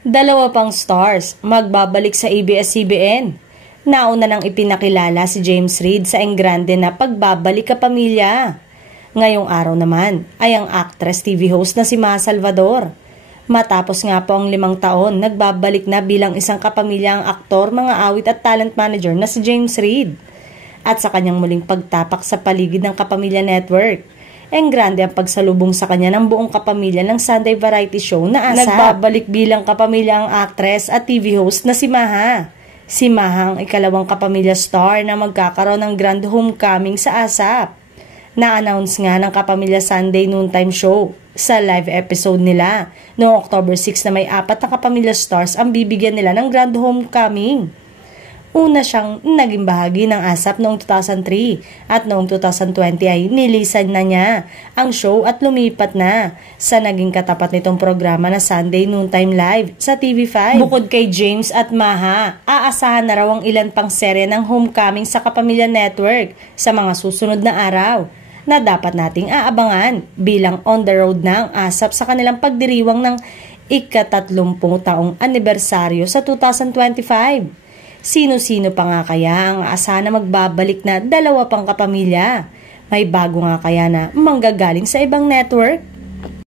Dalawa pang stars magbabalik sa ABS-CBN. Nauna nang ipinakilala si James Reid sa Engrande na pagbabalik kapamilya. Ngayong araw naman ay ang actress TV host na si Maha Salvador. Matapos nga po ang 5 taon, nagbabalik na bilang isang kapamilya ang aktor, mga awit at talent manager na si James Reid. At sa kanyang muling pagtapak sa paligid ng Kapamilya Network, Engrande ang pagsalubong sa kanya ng buong kapamilya ng Sunday variety show na ASAP. Nagbabalik bilang kapamilya ang actress at TV host na si Maha. Si Maha ang ikalawang kapamilya star na magkakaroon ng grand homecoming sa ASAP. Na-announce nga ng Kapamilya Sunday Noontime Show sa live episode nila noong October 6 na may 4 na kapamilya stars ang bibigyan nila ng grand homecoming. Una siyang naging bahagi ng ASAP noong 2003 at noong 2020 ay nilisan na niya ang show at lumipat na sa naging katapat nitong programa na Sunday Noontime Live sa TV5. Bukod kay James at Maha, aasahan na raw ang ilan pang serye ng homecoming sa Kapamilya Network sa mga susunod na araw na dapat nating aabangan bilang on the road na ang ASAP sa kanilang pagdiriwang ng ika-30 taong anibersaryo sa 2025. Sino-sino pa nga kaya ang aasahan na magbabalik na dalawa pang kapamilya? May bago nga kaya na manggagaling sa ibang network?